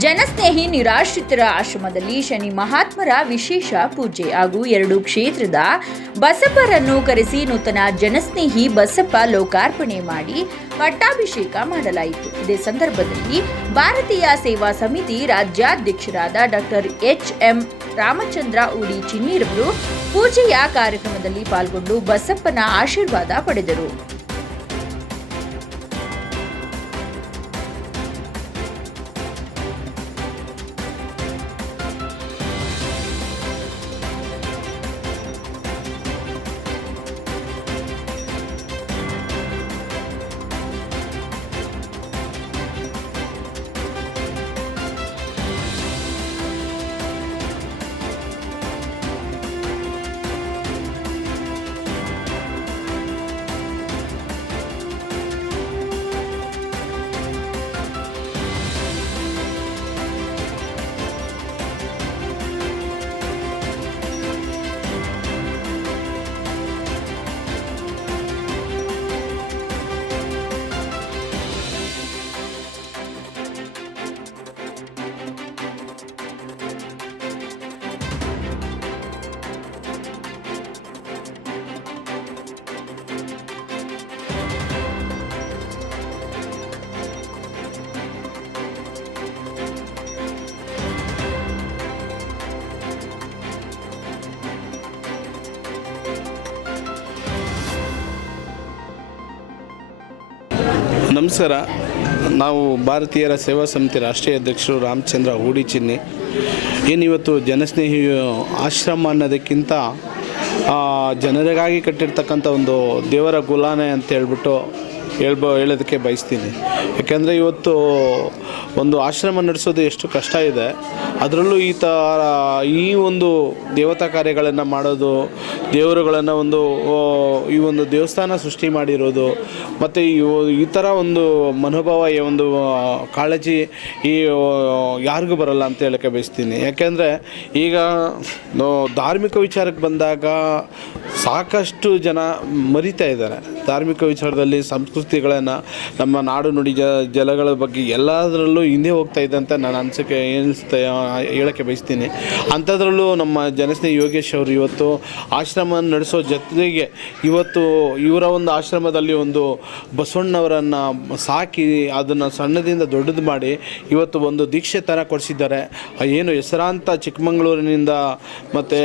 ಜನಸ್ನೇಹಿ ನಿರಾಶ್ರಿತರ ಆಶ್ರಮದಲ್ಲಿ ಶನಿ ಮಹಾತ್ಮರ ವಿಶೇಷ ಪೂಜೆ ಹಾಗೂ ಎರಡು ಕ್ಷೇತ್ರದ ಬಸಪ್ಪರನ್ನು ಕರೆಸಿ ನೂತನ ಜನಸ್ನೇಹಿ ಬಸಪ್ಪ ಲೋಕಾರ್ಪಣೆ ಮಾಡಿ ಪಟ್ಟಾಭಿಷೇಕ ಮಾಡಲಾಯಿತು. ಇದೇ ಸಂದರ್ಭದಲ್ಲಿ ಭಾರತೀಯ ಸೇವಾ ಸಮಿತಿ ರಾಜ್ಯಾಧ್ಯಕ್ಷರಾದ doctor H M Ramachandra Udi ಚಿನ್ನೀರವರು ಪೂಜೆಯ ಕಾರ್ಯಕ್ರಮದಲ್ಲಿ ಪಾಲ್ಗೊಂಡು ಬಸಪ್ಪನ ಆಶೀರ್ವಾದ ಪಡೆದರು. ನಮಸ್ಕಾರ. ನಾವು ಭಾರತೀಯರ ಸೇವಾ ಸಮಿತಿ ರಾಷ್ಟ್ರೀಯ ಅಧ್ಯಕ್ಷರು ರಾಮಚಂದ್ರ ಹೂಡಿ ಚಿನ್ನಿ. ಏನಿವತ್ತು ಜನಸ್ನೇಹಿ ಆಶ್ರಮ ಅನ್ನೋದಕ್ಕಿಂತ ಜನರಿಗಾಗಿ ಕಟ್ಟಿರ್ತಕ್ಕಂಥ ಒಂದು ದೇವರ ಗುಲಾನೆ ಅಂತ ಹೇಳ್ಬಿಟ್ಟು ಹೇಳ್ಬೋ ಹೇಳೋದಕ್ಕೆ ಬಯಸ್ತೀನಿ. ಯಾಕೆಂದರೆ ಇವತ್ತು ಒಂದು ಆಶ್ರಮ ನಡೆಸೋದು ಎಷ್ಟು ಕಷ್ಟ ಇದೆ. ಅದರಲ್ಲೂ ಈ ಥರ ಈ ಒಂದು ದೇವತಾ ಕಾರ್ಯಗಳನ್ನು ಮಾಡೋದು, ದೇವರುಗಳನ್ನು ಒಂದು ಈ ಒಂದು ದೇವಸ್ಥಾನ ಸೃಷ್ಟಿ ಮಾಡಿರೋದು, ಮತ್ತು ಈ ಥರ ಒಂದು ಮನೋಭಾವ, ಈ ಒಂದು ಕಾಳಜಿ ಈ ಯಾರಿಗೂ ಬರಲ್ಲ ಅಂತ ಹೇಳೋಕ್ಕೆ ಬಯಸ್ತೀನಿ. ಯಾಕೆಂದರೆ ಈಗ ಧಾರ್ಮಿಕ ವಿಚಾರಕ್ಕೆ ಬಂದಾಗ ಸಾಕಷ್ಟು ಜನ ಮರಿತಾ ಇದ್ದಾರೆ. ಧಾರ್ಮಿಕ ವಿಚಾರದಲ್ಲಿ ಸಂಸ್ಕೃತಿಗಳನ್ನು ನಮ್ಮ ನಾಡು ನುಡಿ ಜಲಗಳ ಬಗ್ಗೆ ಎಲ್ಲದರಲ್ಲೂ ಹಿಂದೆ ಹೋಗ್ತಾ ಇದೆ ಅಂತ ನಾನು ಅನಿಸಿಕೆ ಏನಿಸ್ತಾ ಹೇಳೋಕ್ಕೆ ಬಯಸ್ತೀನಿ. ಅಂಥದ್ರಲ್ಲೂ ನಮ್ಮ ಜನಸ್ನೇಹಿ ಯೋಗೇಶ್ ಅವರು ಇವತ್ತು ಆಶ್ರಮ ನಡೆಸೋ ಜೊತೆಗೆ ಇವತ್ತು ಇವರ ಒಂದು ಆಶ್ರಮದಲ್ಲಿ ಒಂದು ಬಸವಣ್ಣವರನ್ನು ಸಾಕಿ ಅದನ್ನು ಸಣ್ಣದಿಂದ ದೊಡ್ಡದು ಮಾಡಿ ಇವತ್ತು ಒಂದು ದೀಕ್ಷೆ ಥರ ಕೊಡಿಸಿದ್ದಾರೆ. ಏನು ಹೆಸರಾಂತ ಚಿಕ್ಕಮಗಳೂರಿನಿಂದ ಮತ್ತು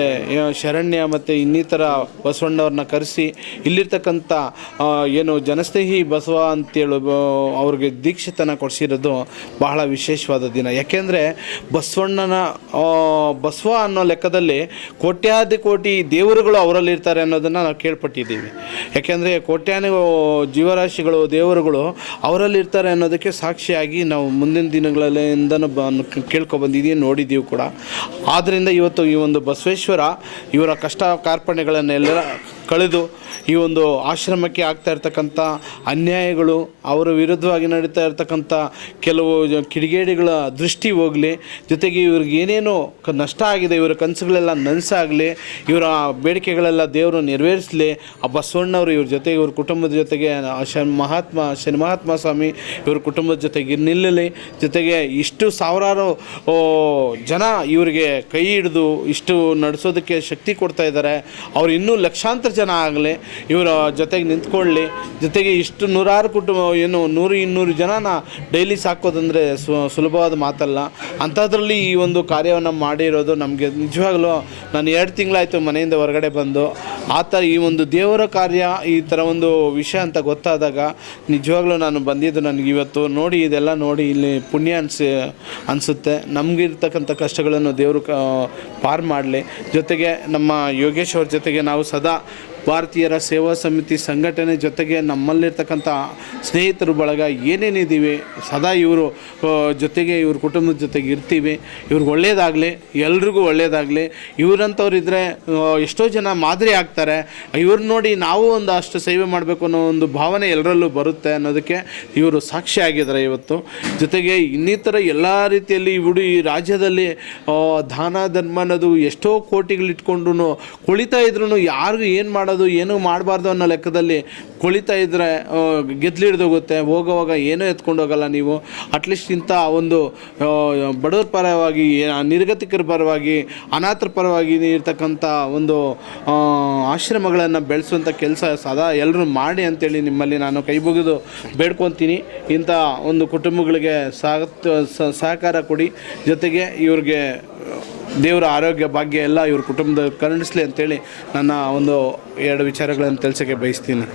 ಶರಣ್ಯ ಮತ್ತು ಇನ್ನಿತರ ಬಸವಣ್ಣವ್ರನ್ನ ಕರೆಸಿ ಇಲ್ಲಿರ್ತಕ್ಕಂಥ ಏನು ಜನಸ್ನೇಹಿ ಬಸವ ಅಂತೇಳಿ ಅವ್ರಿಗೆ ದೀಕ್ಷಿತನ ಕೊಡಿಸಿರೋದು ಬಹಳ ವಿಶೇಷವಾದ ದಿನ. ಯಾಕೆಂದರೆ ಬಸವಣ್ಣನ ಬಸವ ಅನ್ನೋ ಲೆಕ್ಕದಲ್ಲಿ ಕೋಟ್ಯಾದಿ ಕೋಟಿ ದೇವರುಗಳು ಅವರಲ್ಲಿ ಇರ್ತಾರೆ ಅನ್ನೋದನ್ನು ನಾವು ಕೇಳ್ಪಟ್ಟಿದ್ದೀವಿ. ಯಾಕೆಂದರೆ ಕೋಟ್ಯಾನಿ ಜೀವರಾಶಿಗಳು, ದೇವರುಗಳು ಅವರಲ್ಲಿರ್ತಾರೆ ಅನ್ನೋದಕ್ಕೆ ಸಾಕ್ಷಿಯಾಗಿ ನಾವು ಮುಂದಿನ ದಿನಗಳಲ್ಲಿಂದನೂ ಬ ಕೇಳ್ಕೊಬಂದಿದ್ದೀವಿ ನೋಡಿದ್ದೀವಿ ಕೂಡ. ಆದ್ದರಿಂದ ಇವತ್ತು ಈ ಒಂದು ಬಸವೇಶ್ವರ ಇವರ ಕಷ್ಟ ಕಾರ್ಪಣ್ಯಗಳನ್ನೆಲ್ಲ ಕಳೆದು ಈ ಒಂದು ಆಶ್ರಮಕ್ಕೆ ಆಗ್ತಾ ಇರ್ತಕ್ಕಂಥ ಅನ್ಯಾಯಗಳು ಅವರ ವಿರುದ್ಧವಾಗಿ ನಡೀತಾ ಇರ್ತಕ್ಕಂಥ ಕೆಲವು ಕಿಡಿಗೇಡಿಗಳ ದೃಷ್ಟಿ ಹೋಗಲಿ, ಜೊತೆಗೆ ಇವ್ರಿಗೆ ಏನೇನೋ ನಷ್ಟ ಆಗಿದೆ, ಇವರ ಕನಸುಗಳೆಲ್ಲ ನನಸಾಗಲಿ, ಇವರ ಬೇಡಿಕೆಗಳೆಲ್ಲ ದೇವರು ನೆರವೇರಿಸಲಿ, ಆ ಬಸವಣ್ಣವರು ಇವ್ರ ಜೊತೆಗೆ, ಇವ್ರ ಕುಟುಂಬದ ಜೊತೆಗೆ ಶನ್ ಮಹಾತ್ಮ, ಶನಿ ಮಹಾತ್ಮ ಸ್ವಾಮಿ ಇವ್ರ ಕುಟುಂಬದ ಜೊತೆಗೆ ನಿಲ್ಲಲಿ, ಜೊತೆಗೆ ಇಷ್ಟು ಸಾವಿರಾರು ಜನ ಇವರಿಗೆ ಕೈ ಹಿಡಿದು ಇಷ್ಟು ನಡೆಸೋದಕ್ಕೆ ಶಕ್ತಿ ಕೊಡ್ತಾ ಇದ್ದಾರೆ. ಅವ್ರು ಇನ್ನೂ ಲಕ್ಷಾಂತರ ಜನ ಆಗಲಿ, ಇವರ ಜೊತೆಗೆ ನಿಂತ್ಕೊಳ್ಳಿ, ಜೊತೆಗೆ ಇಷ್ಟು ನೂರಾರು ಕುಟುಂಬ, ಏನು ನೂರು ಇನ್ನೂರು ಜನನ ಡೈಲಿ ಸಾಕೋದಂದರೆ ಸುಲಭವಾದ ಮಾತಲ್ಲ. ಅಂಥದ್ರಲ್ಲಿ ಈ ಒಂದು ಕಾರ್ಯವನ್ನು ಮಾಡಿರೋದು ನಮಗೆ ನಿಜವಾಗ್ಲೂ ನಾನು ಎರಡು ತಿಂಗಳಾಯಿತು ಮನೆಯಿಂದ ಹೊರಗಡೆ ಬಂದು, ಆ ಥರ ಈ ಒಂದು ದೇವರ ಕಾರ್ಯ, ಈ ಥರ ಒಂದು ವಿಷಯ ಅಂತ ಗೊತ್ತಾದಾಗ ನಿಜವಾಗ್ಲೂ ನಾನು ಬಂದಿದ್ದು ನನಗೆ ಇವತ್ತು ನೋಡಿ, ಇದೆಲ್ಲ ನೋಡಿ ಇಲ್ಲಿ ಪುಣ್ಯ ಅನ್ಸಿ, ಅನಿಸುತ್ತೆ. ನಮಗಿರ್ತಕ್ಕಂಥ ಕಷ್ಟಗಳನ್ನು ದೇವರು ಪಾರು ಮಾಡಲಿ. ಜೊತೆಗೆ ನಮ್ಮ ಯೋಗೇಶ್ ಅವ್ರ ಜೊತೆಗೆ ನಾವು ಸದಾ ಭಾರತೀಯರ ಸೇವಾ ಸಮಿತಿ ಸಂಘಟನೆ ಜೊತೆಗೆ ನಮ್ಮಲ್ಲಿರ್ತಕ್ಕಂಥ ಸ್ನೇಹಿತರು ಬಳಗ ಏನೇನಿದ್ದೀವಿ, ಸದಾ ಇವರು ಜೊತೆಗೆ ಇವ್ರ ಕುಟುಂಬದ ಜೊತೆಗೆ ಇರ್ತೀವಿ. ಇವ್ರಿಗೆ ಒಳ್ಳೇದಾಗಲಿ, ಎಲ್ರಿಗೂ ಒಳ್ಳೇದಾಗಲಿ, ಇವರಂಥವ್ರು ಇದ್ದರೆ ಎಷ್ಟೋ ಜನ ಮಾದರಿ ಆಗ್ತಾರೆ. ಇವ್ರು ನೋಡಿ ನಾವು ಒಂದು ಅಷ್ಟು ಸೇವೆ ಮಾಡಬೇಕು ಅನ್ನೋ ಒಂದು ಭಾವನೆ ಎಲ್ಲರಲ್ಲೂ ಬರುತ್ತೆ ಅನ್ನೋದಕ್ಕೆ ಇವರು ಸಾಕ್ಷಿ ಆಗಿದ್ದಾರೆ ಇವತ್ತು. ಜೊತೆಗೆ ಇನ್ನಿತರ ಎಲ್ಲ ರೀತಿಯಲ್ಲಿ ಇವರು ಈ ರಾಜ್ಯದಲ್ಲಿ ದಾನ, ಧರ್ಮ ಅನ್ನೋದು ಎಷ್ಟೋ ಕೋಟಿಗಳಿಟ್ಕೊಂಡು ಕುಳಿತಾ ಇದ್ರು ಯಾರಿಗೂ ಏನು ಮಾಡೋದು ಮಾಡೋದು ಏನೂ ಮಾಡಬಾರ್ದು ಅನ್ನೋ ಲೆಕ್ಕದಲ್ಲಿ ಕುಳಿತಾ ಇದ್ದರೆ ಗೆದ್ಲಿಡ್ದೋಗುತ್ತೆ ಹೋಗೋವಾಗ ಏನೂ ಎತ್ಕೊಂಡು ಹೋಗಲ್ಲ ನೀವು. ಅಟ್ಲೀಸ್ಟ್ ಇಂಥ ಒಂದು ಬಡವ್ರ ಪರವಾಗಿ ನಿರ್ಗತಿಕರ ಪರವಾಗಿ, ಅನಾಥರ ಪರವಾಗಿ ಇರ್ತಕ್ಕಂಥ ಒಂದು ಆಶ್ರಮಗಳನ್ನು ಬೆಳೆಸುವಂಥ ಕೆಲಸ ಸದಾ ಎಲ್ಲರೂ ಮಾಡಿ ಅಂತೇಳಿ ನಿಮ್ಮಲ್ಲಿ ನಾನು ಕೈ ಮುಗಿದು ಬೇಡ್ಕೊತೀನಿ. ಇಂಥ ಒಂದು ಕುಟುಂಬಗಳಿಗೆ ಸಹಕಾರ ಕೊಡಿ. ಜೊತೆಗೆ ಇವ್ರಿಗೆ ದೇವರ ಆರೋಗ್ಯ ಭಾಗ್ಯ ಎಲ್ಲ ಇವ್ರ ಕುಟುಂಬದ ಕರುಣಿಸ್ಲಿ ಅಂತೇಳಿ ನನ್ನ ಒಂದು ಎರಡು ವಿಚಾರಗಳನ್ನು ತಿಳಿಸೋಕ್ಕೆ ಬಯಸ್ತೀನಿ.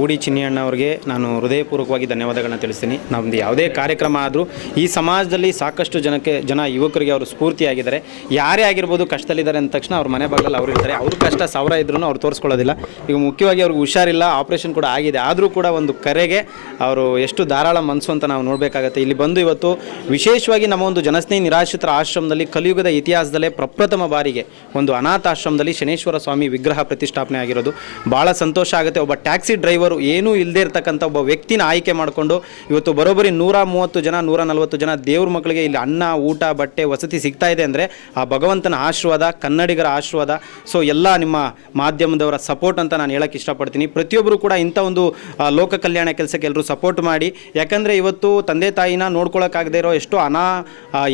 ಊಡಿ ಚಿನ್ನಿಯಣ್ಣ ಅವರಿಗೆ ನಾನು ಹೃದಯಪೂರ್ವಕವಾಗಿ ಧನ್ಯವಾದಗಳನ್ನ ತಿಳಿಸ್ತೀನಿ. ನಮ್ಮದು ಯಾವುದೇ ಕಾರ್ಯಕ್ರಮ ಆದರೂ ಈ ಸಮಾಜದಲ್ಲಿ ಸಾಕಷ್ಟು ಜನಕ್ಕೆ ಜನ ಯುವಕರಿಗೆ ಅವರು ಸ್ಫೂರ್ತಿಯಾಗಿದ್ದಾರೆ. ಯಾರೇ ಆಗಿರ್ಬೋದು ಕಷ್ಟದಲ್ಲಿದ್ದಾರೆ ಅಂದ ತಕ್ಷಣ ಅವ್ರ ಮನೆ ಬಾಗಿಲಲ್ಲಿ ಅವರು ಇರ್ತಾರೆ. ಅವ್ರ ಕಷ್ಟ ಸಾವಿರ ಇದ್ರೂ ಅವ್ರು ತೋರಿಸ್ಕೊಳ್ಳೋದಿಲ್ಲ. ಈಗ ಮುಖ್ಯವಾಗಿ ಅವ್ರಿಗೆ ಹುಷಾರಿಲ್ಲ ಆಪ್ರೇಷನ್ ಕೂಡ ಆಗಿದೆ. ಆದರೂ ಕೂಡ ಒಂದು ಕರೆಗೆ ಅವರು ಎಷ್ಟು ಧಾರಾಳ ಮನಸ್ಸು ಅಂತ ನಾವು ನೋಡಬೇಕಾಗತ್ತೆ. ಇಲ್ಲಿ ಬಂದು ಇವತ್ತು ವಿಶೇಷವಾಗಿ ನಮ್ಮ ಒಂದು ಜನಸ್ನೇಹಿ ನಿರಾಶ್ರಿತರ ಆಶ್ರಮದಲ್ಲಿ ಕಲಿಯುಗದ ಇತಿಹಾಸದಲ್ಲೇ ಪ್ರಪ್ರಥಮ ಬಾರಿಗೆ ಒಂದು ಅನಾಥಾಶ್ರಮದಲ್ಲಿ ಶನೇಶ್ವರ ಸ್ವಾಮಿ ವಿಗ್ರಹ ಪ್ರತಿಷ್ಠಾಪನೆ ಆಗಿರೋದು. ಭಾಳ ಸಂತೋಷ ಆಗುತ್ತೆ. ಒಬ್ಬ ಟ್ಯಾಕ್ಸಿ ಡ್ರೈವರು ಏನೂ ಇಲ್ಲದೆ ಇರತಕ್ಕಂಥ ಒಬ್ಬ ವ್ಯಕ್ತಿನ ಆಯ್ಕೆ ಮಾಡಿಕೊಂಡು ಇವತ್ತು ಬರೋಬ್ಬರಿ ನೂರ ಮೂವತ್ತು ಜನ, ನೂರ ನಲವತ್ತು ಜನ ದೇವ್ರ ಮಕ್ಕಳಿಗೆ ಇಲ್ಲಿ ಅನ್ನ, ಊಟ, ಬಟ್ಟೆ ವಸತಿ ಸಿಗ್ತಾ ಇದೆ ಅಂದರೆ ಆ ಭಗವಂತನ ಆಶೀರ್ವಾದ, ಕನ್ನಡಿಗರ ಆಶೀರ್ವಾದ. ಸೊ ಎಲ್ಲ ನಿಮ್ಮ ಮಾಧ್ಯಮದವರ ಸಪೋರ್ಟ್ ಅಂತ ನಾನು ಹೇಳಕ್ಕೆ ಇಷ್ಟಪಡ್ತೀನಿ. ಪ್ರತಿಯೊಬ್ಬರು ಕೂಡ ಇಂಥ ಒಂದು ಲೋಕ ಕಲ್ಯಾಣ ಕೆಲಸಕ್ಕೆ ಎಲ್ಲರೂ ಸಪೋರ್ಟ್ ಮಾಡಿ. ಯಾಕಂದರೆ ಇವತ್ತು ತಂದೆ ತಾಯಿನ ನೋಡ್ಕೊಳ್ಳೋಕ್ಕಾಗದೇ ಇರೋ ಎಷ್ಟು ಅನಾ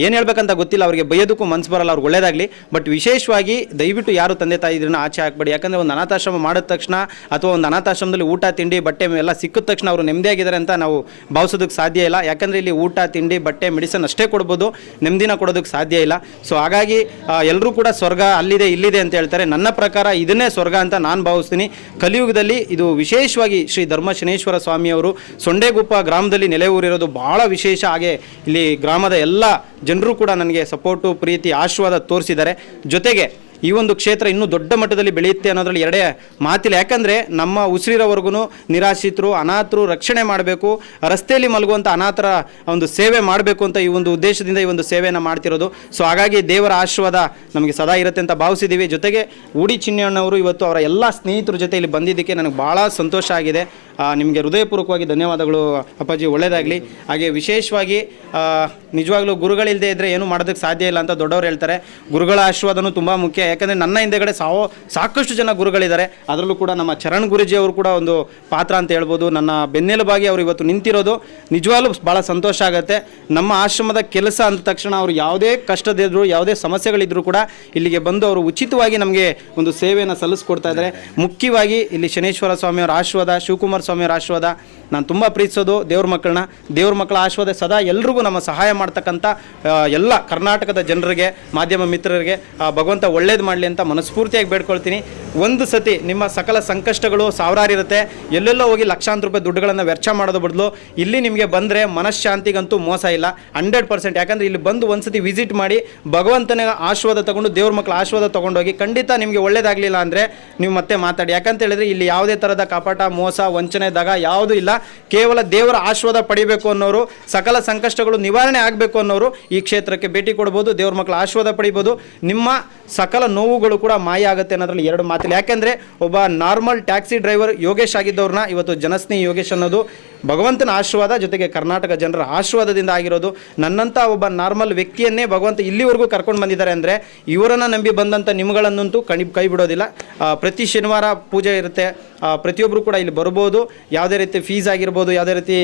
ಏನು ಹೇಳ್ಬೇಕಂತ ಗೊತ್ತಿಲ್ಲ. ಅವರಿಗೆ ಬೈಯೋದಕ್ಕೂ ಮನ್ಸು ಬರಲ್ಲ. ಅವ್ರಿಗೆ ಒಳ್ಳೇದಾಗಲಿ ಬಟ್ ವಿಶೇಷವಾಗಿ ದಯವಿಟ್ಟು ಯಾರು ತಂದೆ ತಾಯಿ ಇದ್ರನ್ನ ಆಚೆ ಹಾಕ್ಬೇಡಿ. ಯಾಕಂದರೆ ಒಂದು ಅನಾಥಾಶ್ರಮ ಮಾಡಿದ ತಕ್ಷಣ ಅಥವಾ ಒಂದು ಅನಾಥಾಶ್ರಮದಲ್ಲಿ ಊಟ, ತಿಂಡಿ, ಬಟ್ಟೆ ಎಲ್ಲ ಸಿಕ್ಕಿದ ತಕ್ಷಣ ಅವರು ನೆಮ್ಮದಿಯಾಗಿದ್ದಾರೆ ಅಂತ ನಾವು ಭಾವಿಸೋದಕ್ಕೆ ಸಾಧ್ಯ ಇಲ್ಲ. ಯಾಕಂದರೆ ಇಲ್ಲಿ ಊಟ, ತಿಂಡಿ, ಬಟ್ಟೆ, ಮೆಡಿಸನ್ ಅಷ್ಟೇ ಕೊಡ್ಬೋದು. ನೆಮ್ಮದಿನ ಕೊಡೋದಕ್ಕೆ ಸಾಧ್ಯ ಇಲ್ಲ. ಸೊ ಹಾಗಾಗಿ ಎಲ್ಲರೂ ಕೂಡ ಸ್ವರ್ಗ ಅಲ್ಲಿದೆ, ಇಲ್ಲಿದೆ ಅಂತ ಹೇಳ್ತಾರೆ. ನನ್ನ ಪ್ರಕಾರ ಇದನ್ನೇ ಸ್ವರ್ಗ ಅಂತ ನಾನು ಭಾವಿಸ್ತೀನಿ. ಕಲಿಯುಗದಲ್ಲಿ ಇದು ವಿಶೇಷವಾಗಿ ಶ್ರೀ ಧರ್ಮಶನೇಶ್ವರ ಸ್ವಾಮಿಯವರು, ಸೊಂಡೇಗುಪ್ಪ ಗ್ರಾಮದಲ್ಲಿ ನೆಲೆ ಊರಿರೋದು ಭಾಳ ವಿಶೇಷ. ಹಾಗೆ ಇಲ್ಲಿ ಗ್ರಾಮದ ಎಲ್ಲ ಜನರು ಕೂಡ ನನಗೆ ಸಪೋರ್ಟು, ಪ್ರೀತಿ, ಆಶೀರ್ವಾದ ತೋರಿಸಿದ್ದಾರೆ. ಜೊತೆಗೆ ಈ ಒಂದು ಕ್ಷೇತ್ರ ಇನ್ನೂ ದೊಡ್ಡ ಮಟ್ಟದಲ್ಲಿ ಬೆಳೆಯುತ್ತೆ ಅನ್ನೋದ್ರಲ್ಲಿ ಎರಡೇ ಮಾತಿಲ್ಲ. ಯಾಕಂದರೆ ನಮ್ಮ ಉಸಿರಿರೋವರೆಗೂ ನಿರಾಶ್ರಿತರು, ಅನಾಥರು ರಕ್ಷಣೆ ಮಾಡಬೇಕು, ರಸ್ತೆಯಲ್ಲಿ ಮಲಗುವಂಥ ಅನಾಥರ ಒಂದು ಸೇವೆ ಮಾಡಬೇಕು ಅಂತ ಈ ಒಂದು ಉದ್ದೇಶದಿಂದ ಈ ಒಂದು ಸೇವೆಯನ್ನು ಮಾಡ್ತಿರೋದು. ಸೊ ಹಾಗಾಗಿ ದೇವರ ಆಶೀರ್ವಾದ ನಮಗೆ ಸದಾ ಇರುತ್ತೆ ಅಂತ ಭಾವಿಸಿದ್ದೀವಿ ಜೊತೆಗೆ ಉಡಿ ಚಿನ್ನಣ್ಣವರು ಇವತ್ತು ಅವರ ಎಲ್ಲ ಸ್ನೇಹಿತರ ಜೊತೆ ಇಲ್ಲಿ ಬಂದಿದ್ದಕ್ಕೆ ನನಗೆ ಭಾಳ ಸಂತೋಷ ಆಗಿದೆ. ನಿಮಗೆ ಹೃದಯಪೂರ್ವಕವಾಗಿ ಧನ್ಯವಾದಗಳು ಅಪ್ಪಾಜಿ ಒಳ್ಳೆಯದಾಗಲಿ ಹಾಗೆ ವಿಶೇಷವಾಗಿ ನಿಜವಾಗ್ಲೂ ಗುರುಗಳಿಲ್ಲದೆ ಇದ್ದರೆ ಏನು ಮಾಡೋದಕ್ಕೆ ಸಾಧ್ಯ ಇಲ್ಲ ಅಂತ ದೊಡ್ಡವರು ಹೇಳ್ತಾರೆ. ಗುರುಗಳ ಆಶೀರ್ವಾದನೂ ತುಂಬ ಮುಖ್ಯ. ಯಾಕಂದರೆ ನನ್ನ ಹಿಂದೆಗಡೆ ಸಾವೋ ಸಾಕಷ್ಟು ಜನ ಗುರುಗಳಿದ್ದಾರೆ. ಅದರಲ್ಲೂ ಕೂಡ ನಮ್ಮ ಚರಣ್ ಗುರುಜಿ ಅವರು ಕೂಡ ಒಂದು ಪಾತ್ರ ಅಂತ ಹೇಳ್ಬೋದು. ನನ್ನ ಬೆನ್ನೆಲುಬಾಗಿ ಅವರು ಇವತ್ತು ನಿಂತಿರೋದು. ನಿಜವಾಗ್ಲೂ ಭಾಳ ಸಂತೋಷ ಆಗುತ್ತೆ. ನಮ್ಮ ಆಶ್ರಮದ ಕೆಲಸ ಅಂದ ತಕ್ಷಣ ಅವರು ಯಾವುದೇ ಕಷ್ಟದಿದ್ರು, ಯಾವುದೇ ಸಮಸ್ಯೆಗಳಿದ್ರು ಕೂಡ ಇಲ್ಲಿಗೆ ಬಂದು ಅವರು ಉಚಿತವಾಗಿ ನಮಗೆ ಒಂದು ಸೇವೆಯನ್ನು ಸಲ್ಲಿಸ್ಕೊಡ್ತಾ ಇದ್ದಾರೆ. ಮುಖ್ಯವಾಗಿ ಇಲ್ಲಿ ಶನೇಶ್ವರ ಸ್ವಾಮಿಯವರ ಆಶೀರ್ವಾದ, ಶಿವಕುಮಾರ ಸ್ವಾಮಿಯವರ ಆಶೀರ್ವಾದ ನಾನು ತುಂಬ ಪ್ರೀತಿಸೋದು ದೇವ್ರ ಮಕ್ಕಳನ್ನ. ದೇವ್ರ ಮಕ್ಕಳ ಆಶೀರ್ವಾದ ಸದಾ ಎಲ್ರಿಗೂ ನಮ್ಮ ಸಹಾಯ ಮಾಡ್ತಕ್ಕಂಥ ಎಲ್ಲ ಕರ್ನಾಟಕದ ಜನರಿಗೆ, ಮಾಧ್ಯಮ ಮಿತ್ರರಿಗೆ ಭಗವಂತ ಒಳ್ಳೇದು ಮಾಡಲಿ ಅಂತ ಮನಸ್ಫೂರ್ತಿಯಾಗಿ ಬೇಡ್ಕೊಳ್ತೀನಿ. ಒಂದು ಸತಿ ನಿಮ್ಮ ಸಕಲ ಸಂಕಷ್ಟಗಳು ಸಾವಿರಾರು ಇರುತ್ತೆ. ಎಲ್ಲೆಲ್ಲೋ ಹೋಗಿ ಲಕ್ಷಾಂತರ ರೂಪಾಯಿ ದುಡ್ಡುಗಳನ್ನು ವ್ಯರ್ಥ ಮಾಡೋದು ಬದಲು ಇಲ್ಲಿ ನಿಮಗೆ ಬಂದರೆ ಮನಃಶಾಂತಿಗಂತೂ ಮೋಸ ಇಲ್ಲ. Hundred percent. ಯಾಕಂದರೆ ಇಲ್ಲಿ ಬಂದು ಒಂದು ಸತಿ ವಿಸಿಟ್ ಮಾಡಿ ಭಗವಂತನ ಆಶೀರ್ವಾದ ತಗೊಂಡು ದೇವ್ರ ಮಕ್ಕಳ ಆಶೀರ್ವಾದ ತೊಗೊಂಡೋಗಿ ಖಂಡಿತ ನಿಮಗೆ ಒಳ್ಳೇದಾಗಲಿಲ್ಲ ಅಂದರೆ ನೀವು ಮತ್ತೆ ಮಾತಾಡಿ. ಯಾಕಂತ ಹೇಳಿದ್ರೆ ಇಲ್ಲಿ ಯಾವುದೇ ಥರದ ಕಪಟ, ಮೋಸ, ವಂಚನೆ, ದಗ ಯಾವುದೂ ಇಲ್ಲ. ಕೇವಲ ದೇವರ ಆಶೀರ್ವಾದ ಪಡಿಬೇಕು ಅನ್ನೋರು, ಸಕಲ ಸಂಕಷ್ಟಗಳು ನಿವಾರಣೆ ಆಗಬೇಕು ಅನ್ನೋರು ಈ ಕ್ಷೇತ್ರಕ್ಕೆ ಭೇಟಿ ಕೊಡ್ಬೋದು, ದೇವ್ರ ಮಕ್ಕಳ ಆಶೀರ್ವಾದ ಪಡಿಬೋದು. ನಿಮ್ಮ ಸಕಲ ನೋವುಗಳು ಕೂಡ ಮಾಯ ಆಗುತ್ತೆ ಅನ್ನೋದ್ರಲ್ಲಿ ಎರಡು ಮಾತಿಲ್ಲ. ಯಾಕೆಂದರೆ ಒಬ್ಬ ನಾರ್ಮಲ್ ಟ್ಯಾಕ್ಸಿ ಡ್ರೈವರ್ ಯೋಗೇಶ್ ಆಗಿದ್ದವ್ರನ್ನ ಇವತ್ತು ಜನಸ್ನೇಹಿ ಯೋಗೇಶ್ ಅನ್ನೋದು ಭಗವಂತನ ಆಶೀರ್ವಾದ ಜೊತೆಗೆ ಕರ್ನಾಟಕ ಜನರ ಆಶೀರ್ವಾದದಿಂದ ಆಗಿರೋದು ನನ್ನಂಥ ಒಬ್ಬ ನಾರ್ಮಲ್ ವ್ಯಕ್ತಿಯನ್ನೇ ಭಗವಂತ ಇಲ್ಲಿವರೆಗೂ ಕರ್ಕೊಂಡು ಬಂದಿದ್ದಾರೆ ಅಂದರೆ ಇವರನ್ನು ನಂಬಿ ಬಂದಂಥ ನಿಮ್ಗಳನ್ನಂತೂ ಕಣಿ ಕೈ ಬಿಡೋದಿಲ್ಲ. ಪ್ರತಿ ಶನಿವಾರ ಪೂಜೆ ಇರುತ್ತೆ. ಪ್ರತಿಯೊಬ್ಬರು ಕೂಡ ಇಲ್ಲಿ ಬರ್ಬೋದು. ಯಾವುದೇ ರೀತಿ ಫೀಸ್ ಆಗಿರ್ಬೋದು, ಯಾವುದೇ ರೀತಿ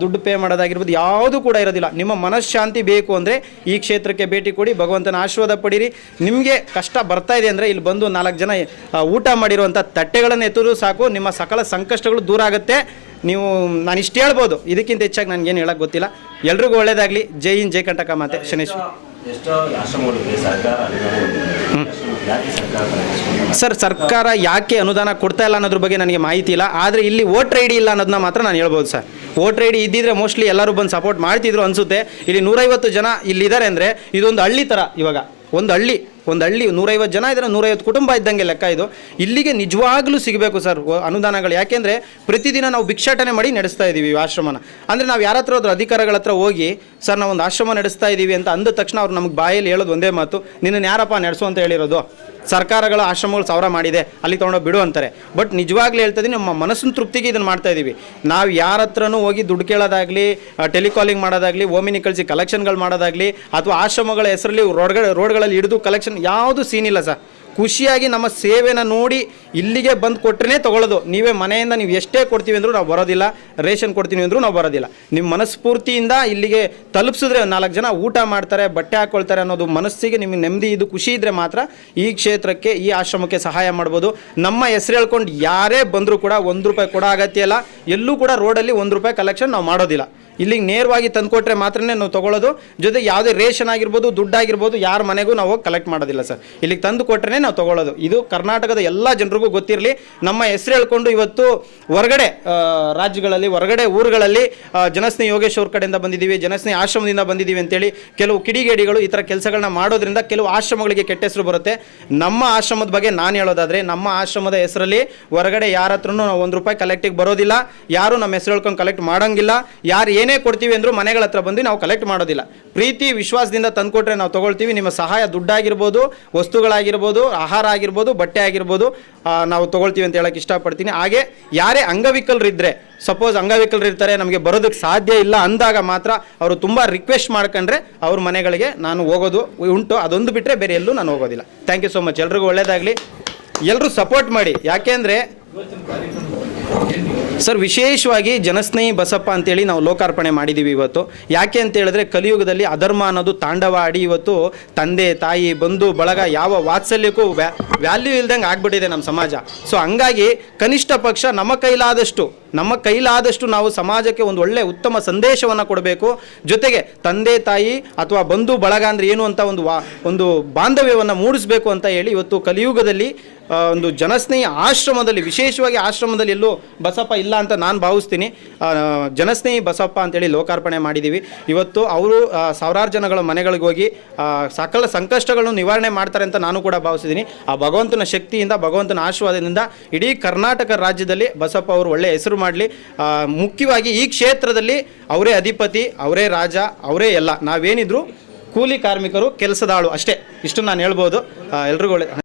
ದುಡ್ಡು ಪೇ ಮಾಡೋದಾಗಿರ್ಬೋದು, ಯಾವುದೂ ಕೂಡ ಇರೋದಿಲ್ಲ. ನಿಮ್ಮ ಮನಃಶಾಂತಿ ಬೇಕು ಅಂದರೆ ಈ ಕ್ಷೇತ್ರಕ್ಕೆ ಭೇಟಿ ಕೊಡಿ, ಭಗವಂತನ ಆಶೀರ್ವಾದ ಪಡೀರಿ. ನಿಮಗೆ ಕಷ್ಟ ಬರ್ತಾ ಇದೆ ಅಂದರೆ ಇಲ್ಲಿ ಬಂದು ನಾಲ್ಕು ಜನ ಊಟ ಮಾಡಿರುವಂಥ ತಟ್ಟೆಗಳನ್ನು ಎತ್ತರೂ ಸಾಕು. ನಿಮ್ಮ ಸಕಲ ಸಂಕಷ್ಟಗಳು ದೂರ ಆಗುತ್ತೆ. ನೀವು ನಾನು ಇಷ್ಟು ಹೇಳ್ಬೋದು. ಇದಕ್ಕಿಂತ ಹೆಚ್ಚಾಗಿ ನನಗೇನು ಹೇಳೋಕೆ ಗೊತ್ತಿಲ್ಲ. ಎಲ್ರಿಗೂ ಒಳ್ಳೇದಾಗಲಿ. ಜೈ ಇನ್ ಜೈ ಕಂಟಕ ಮಾತೆ. ಶನೇಶ್ವರ. ಸರ್ ಸರ್ಕಾರ ಯಾಕೆ ಅನುದಾನ ಕೊಡ್ತಾ ಇಲ್ಲ ಅನ್ನೋದ್ರ ಬಗ್ಗೆ ನನಗೆ ಮಾಹಿತಿ ಇಲ್ಲ. ಆದರೆ ಇಲ್ಲಿ ವೋಟ್ರ್ ಐ ಡಿ ಇಲ್ಲ ಅನ್ನೋದನ್ನ ಮಾತ್ರ ನಾನು ಹೇಳ್ಬೋದು ಸರ್. ವೋಟ್ರ್ ಐ ಡಿ ಇದ್ದಿದ್ರೆ ಮೋಸ್ಟ್ಲಿ ಎಲ್ಲರೂ ಬಂದು ಸಪೋರ್ಟ್ ಮಾಡ್ತಿದ್ರು ಅನಿಸುತ್ತೆ. ಇಲ್ಲಿ ನೂರೈವತ್ತು ಜನ ಇಲ್ಲಿದ್ದಾರೆ ಅಂದರೆ ಇದೊಂದು ಹಳ್ಳಿ ಥರ ಇವಾಗ. ಒಂದು ಹಳ್ಳಿ ಒಂದು ಹಳ್ಳಿ ನೂರೈವತ್ತು ಜನ ಇದ್ದಾರೆ ನೂರೈವತ್ತು ಕುಟುಂಬ ಇದ್ದಂಗೆ ಲೆಕ್ಕ ಇದು. ಇಲ್ಲಿಗೆ ನಿಜವಾಗ್ಲೂ ಸಿಗಬೇಕು ಸರ್ ಅನುದಾನಗಳು. ಯಾಕೆಂದರೆ ಪ್ರತಿದಿನ ನಾವು ಭಿಕ್ಷಾಟನೆ ಮಾಡಿ ನಡೆಸ್ತಾ ಇದ್ದೀವಿ ಆಶ್ರಮನ. ಅಂದರೆ ನಾವು ಯಾರ ಹತ್ರ ಹೋದ್ರೂ ಅಧಿಕಾರಿಗಳ ಹತ್ರ ಹೋಗಿ, ಸರ್ ನಾವು ಒಂದು ಆಶ್ರಮ ನಡೆಸ್ತಾ ಇದ್ದೀವಿ ಅಂತ ಅಂದ ತಕ್ಷಣ ಅವ್ರು ನಮಗೆ ಬಾಯಲ್ಲಿ ಹೇಳೋದು ಒಂದೇ ಮಾತು ನಿನ್ನನ್ನು ಯಾರಪ್ಪ ನಡೆಸು ಅಂತ ಹೇಳಿರೋದು. ಸರ್ಕಾರಗಳ ಆಶ್ರಮಗಳು ಸಾವಿರ ಮಾಡಿದೆ, ಅಲ್ಲಿ ತೊಗೊಂಡು ಬಿಡು ಅಂತಾರೆ. ಬಟ್ ನಿಜವಾಗ್ಲೂ ಹೇಳ್ತಿದೀನಿ ನಮ್ಮ ಮನಸ್ಸಿನ ತೃಪ್ತಿಗೆ ಇದನ್ನು ಮಾಡ್ತಾ ಇದ್ದೀವಿ ನಾವು ಯಾರ ಹತ್ರನೂ ಹೋಗಿ ದುಡ್ಡು ಕೇಳೋದಾಗಲಿ ಟೆಲಿಕಾಲಿಂಗ್ ಮಾಡೋದಾಗಲಿ, ಓಮಿನಿ ಕಳಿಸಿ ಕಲೆಕ್ಷನ್ಗಳು ಮಾಡೋದಾಗಲಿ, ಅಥವಾ ಆಶ್ರಮಗಳ ಹೆಸರಲ್ಲಿ ರೋಡ್ಗಳ, ರೋಡ್ಗಳಲ್ಲಿ ಹಿಡಿದು ಕಲೆಕ್ಷನ್ ಯಾವುದು ಸೀನ್ ಇಲ್ಲ ಸರ್. ಖುಷಿಯಾಗಿ ನಮ್ಮ ಸೇವೆನ ನೋಡಿ ಇಲ್ಲಿಗೆ ಬಂದು ಕೊಟ್ಟರೆ ತಗೊಳ್ಳೋದು. ನೀವೇ ಮನೆಯಿಂದ ನೀವು ಎಷ್ಟೇ ಕೊಡ್ತೀವಿ ಅಂದರೂ ನಾವು ಬರೋದಿಲ್ಲ. ರೇಷನ್ ಕೊಡ್ತೀವಿ ಅಂದರೂ ನಾವು ಬರೋದಿಲ್ಲ. ನಿಮ್ಮ ಮನಸ್ಫೂರ್ತಿಯಿಂದ ಇಲ್ಲಿಗೆ ತಲುಪಿಸಿದ್ರೆ ನಾಲ್ಕು ಜನ ಊಟ ಮಾಡ್ತಾರೆ, ಬಟ್ಟೆ ಹಾಕ್ಕೊಳ್ತಾರೆ ಅನ್ನೋದು ಮನಸ್ಸಿಗೆ ನಿಮಗೆ ನೆಮ್ಮದಿ, ಇದು ಖುಷಿ ಇದ್ದರೆ ಮಾತ್ರ ಈ ಕ್ಷೇತ್ರಕ್ಕೆ, ಈ ಆಶ್ರಮಕ್ಕೆ ಸಹಾಯ ಮಾಡ್ಬೋದು. ನಮ್ಮ ಹೆಸರು ಹೇಳ್ಕೊಂಡು ಯಾರೇ ಬಂದರೂ ಕೂಡ ಒಂದು ರೂಪಾಯಿ ಕೊಡೋ ಅಗತ್ಯ ಇಲ್ಲ ಎಲ್ಲೂ ಕೂಡ ರೋಡಲ್ಲಿ ಒಂದು ರೂಪಾಯಿ ಕಲೆಕ್ಷನ್ ನಾವು ಮಾಡೋದಿಲ್ಲ. ಇಲ್ಲಿಗೆ ನೇರವಾಗಿ ತಂದುಕೊಟ್ರೆ ಮಾತ್ರನೇ ನಾವು ತಗೊಳ್ಳೋದು. ಜೊತೆಗೆ ಯಾವುದೇ ರೇಷನ್ ಆಗಿರ್ಬೋದು ದುಡ್ಡಾಗಿರ್ಬೋದು ಯಾರ ಮನೆಗೂ ನಾವು ಕಲೆಕ್ಟ್ ಮಾಡೋದಿಲ್ಲ ಸರ್. ಇಲ್ಲಿಗೆ ತಂದು ಕೊಟ್ರೆ ನಾವು ತೊಗೊಳ್ಳೋದು. ಇದು ಕರ್ನಾಟಕದ ಎಲ್ಲ ಜನರಿಗೂ ಗೊತ್ತಿರಲಿ. ನಮ್ಮ ಹೆಸರು ಹೇಳ್ಕೊಂಡು ಇವತ್ತು ಹೊರಗಡೆ ರಾಜ್ಯಗಳಲ್ಲಿ, ಹೊರಗಡೆ ಊರುಗಳಲ್ಲಿ ಜನಸ್ನೇಹಿ ಯೋಗೇಶ್ ಅವ್ರ ಕಡೆಯಿಂದ ಬಂದಿದ್ದೀವಿ, ಜನಸ್ನೇಹಿ ಆಶ್ರಮದಿಂದ ಬಂದಿದ್ದೀವಿ ಅಂತೇಳಿ ಕೆಲವು ಕಿಡಿಗೇಡಿಗಳು ಈ ಥರ ಕೆಲಸಗಳನ್ನ ಮಾಡೋದ್ರಿಂದ ಕೆಲವು ಆಶ್ರಮಗಳಿಗೆ ಕೆಟ್ಟ ಹೆಸರು ಬರುತ್ತೆ. ನಮ್ಮ ಆಶ್ರಮದ ಬಗ್ಗೆ ನಾನು ಹೇಳೋದಾದರೆ, ನಮ್ಮ ಆಶ್ರಮದ ಹೆಸರಲ್ಲಿ ಹೊರಗಡೆ ಯಾರ ಹತ್ರನೂ ನಾವು ಒಂದು ರೂಪಾಯಿ ಕಲೆಕ್ಟಿಗೆ ಬರೋದಿಲ್ಲ. ಯಾರು ನಮ್ಮ ಹೆಸರು ಹೇಳ್ಕೊಂಡು ಕಲೆಕ್ಟ್ ಮಾಡೋಂಗಿಲ್ಲ. ಯಾರು ಏನೇ ಕೊಡ್ತೀವಿ ಅಂದರೂ ಮನೆಗಳ ಹತ್ರ ಬಂದು ನಾವು ಕಲೆಕ್ಟ್ ಮಾಡೋದಿಲ್ಲ. ಪ್ರೀತಿ, ವಿಶ್ವಾಸದಿಂದ ತಂದುಕೊಟ್ರೆ ನಾವು ತೊಗೊಳ್ತೀವಿ. ನಿಮ್ಮ ಸಹಾಯ ದುಡ್ಡಾಗಿರ್ಬೋದು, ವಸ್ತುಗಳಾಗಿರ್ಬೋದು, ಆಹಾರ ಆಗಿರ್ಬೋದು, ಬಟ್ಟೆ ಆಗಿರ್ಬೋದು ನಾವು ತೊಗೊಳ್ತೀವಿ ಅಂತ ಹೇಳಕ್ಕೆ ಇಷ್ಟಪಡ್ತೀನಿ. ಹಾಗೆ ಯಾರೇ ಅಂಗವಿಕಲರಿದ್ದರೆ ಸಪೋಸ್ ಅಂಗವಿಕಲರು ಇರ್ತಾರೆ ನಮಗೆ ಬರೋದಕ್ಕೆ ಸಾಧ್ಯ ಇಲ್ಲ ಅಂದಾಗ ಮಾತ್ರ ಅವರು ತುಂಬ ರಿಕ್ವೆಸ್ಟ್ ಮಾಡ್ಕೊಂಡ್ರೆ ಅವ್ರ ಮನೆಗಳಿಗೆ ನಾನು ಹೋಗೋದು ಉಂಟು. ಅದೊಂದು ಬಿಟ್ಟರೆ ಬೇರೆ ಎಲ್ಲೂ ನಾನು ಹೋಗೋದಿಲ್ಲ. ಥ್ಯಾಂಕ್ ಯು ಸೊ ಮಚ್ ಎಲ್ರಿಗೂ ಒಳ್ಳೆಯದಾಗಲಿ ಎಲ್ಲರೂ ಸಪೋರ್ಟ್ ಮಾಡಿ. ಯಾಕೆಂದರೆ ಸರ್, ವಿಶೇಷವಾಗಿ ಜನಸ್ನೇಹಿ ಬಸಪ್ಪ ಅಂತೇಳಿ ನಾವು ಲೋಕಾರ್ಪಣೆ ಮಾಡಿದ್ದೀವಿ ಇವತ್ತು. ಯಾಕೆ ಅಂತ ಹೇಳಿದ್ರೆ ಕಲಿಯುಗದಲ್ಲಿ ಅಧರ್ಮ ಅನ್ನೋದು ತಾಂಡವ ಆಡಿ ಇವತ್ತು ತಂದೆ, ತಾಯಿ, ಬಂಧು, ಬಳಗ ಯಾವ ವಾತ್ಸಲ್ಯಕ್ಕೂ ವ್ಯಾಲ್ಯೂ ಇಲ್ದಂಗೆ ಆಗ್ಬಿಟ್ಟಿದೆ ನಮ್ಮ ಸಮಾಜ. ಸೊ, ಹಂಗಾಗಿ ಕನಿಷ್ಠ ಪಕ್ಷ ನಮ್ಮ ಕೈಲಾದಷ್ಟು ನಮ್ಮ ಕೈಲಾದಷ್ಟು ನಾವು ಸಮಾಜಕ್ಕೆ ಒಂದು ಒಳ್ಳೆ ಉತ್ತಮ ಸಂದೇಶವನ್ನು ಕೊಡಬೇಕು. ಜೊತೆಗೆ ತಂದೆ, ತಾಯಿ ಅಥವಾ ಬಂಧು, ಬಳಗ ಅಂದರೆ ಏನು ಅಂತ ಒಂದು ವಾ, ಒಂದು ಬಾಂಧವ್ಯವನ್ನು ಮೂಡಿಸಬೇಕು ಅಂತ ಹೇಳಿ ಇವತ್ತು ಕಲಿಯುಗದಲ್ಲಿ ಒಂದು ಜನಸ್ನೇಹಿ ಆಶ್ರಮದಲ್ಲಿ, ವಿಶೇಷವಾಗಿ ಆಶ್ರಮದಲ್ಲಿ ಎಲ್ಲೂ ಬಸಪ್ಪ ಇಲ್ಲ ಅಂತ ನಾನು ಭಾವಿಸ್ತೀನಿ. ಜನಸ್ನೇಹಿ ಬಸಪ್ಪ ಅಂತೇಳಿ ಲೋಕಾರ್ಪಣೆ ಮಾಡಿದ್ದೀವಿ ಇವತ್ತು ಅವರು ಸಾವಿರಾರು ಜನಗಳ ಮನೆಗಳಿಗೆ ಹೋಗಿ ಸಕಲ ಸಂಕಷ್ಟಗಳನ್ನು ನಿವಾರಣೆ ಮಾಡ್ತಾರೆ ಅಂತ ನಾನು ಕೂಡ ಭಾವಿಸಿದ್ದೀನಿ ಆ ಭಗವಂತನ ಶಕ್ತಿಯಿಂದ, ಭಗವಂತನ ಆಶೀರ್ವಾದದಿಂದ ಇಡೀ ಕರ್ನಾಟಕ ರಾಜ್ಯದಲ್ಲಿ ಬಸಪ್ಪ ಅವರು ಒಳ್ಳೆಯ ಹೆಸರು ಮಾಡಲಿ. ಮುಖ್ಯವಾಗಿ ಈ ಕ್ಷೇತ್ರದಲ್ಲಿ ಅವರೇ ಅಧಿಪತಿ, ಅವರೇ ರಾಜ, ಅವರೇ ಎಲ್ಲ. ನಾವೇನಿದ್ರು ಕೂಲಿ ಕಾರ್ಮಿಕರು, ಕೆಲಸದಾಳು ಅಷ್ಟೇ. ಇಷ್ಟು ನಾನು ಹೇಳ್ಬೋದು. ಎಲ್ರಿಗೂ ಒಳ್ಳೆ